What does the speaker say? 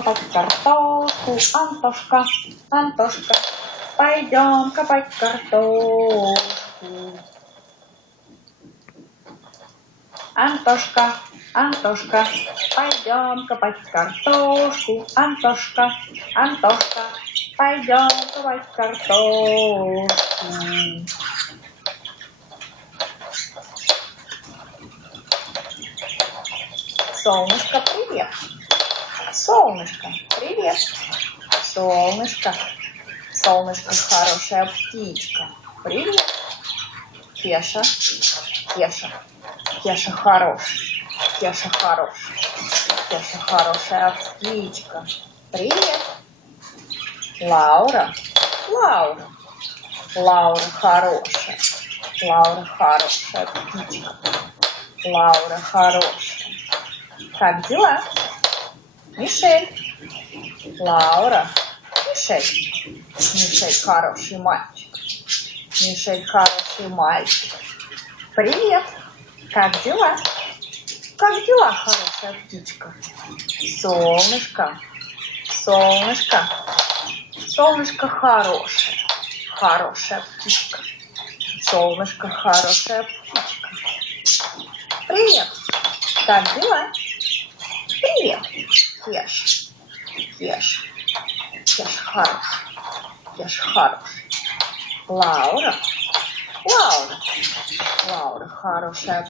копать картошку. Антошка, Антошка, пойдем копать картошку. Антошка, Антошка, пойдем копать картошку. Антошка, Антошка, пойдем копать картошку. Солнышко, привет. Солнышко, привет. Солнышко, солнышко, хорошая птичка. Привет. Кеша, Кеша, Кеша хороший. Кеша хороший. Кеша хорошая птичка. Привет. Лаура, Лаура, Лаура хорошая. Лаура хорошая птичка. Лаура хорошая. Как дела? Мишель. Лаура. Мишель. Мишель хороший мальчик. Мишель хороший мальчик. Привет. Как дела? Как дела, хорошая птичка? Солнышко. Солнышко. Солнышко хорошее. Хорошая птичка. Солнышко хорошая птичка. Привет. Как дела? Привет. Кеша. Кеша. Кеша хороший. Кеша хороший. Лаура. Лаура. Лаура хорошая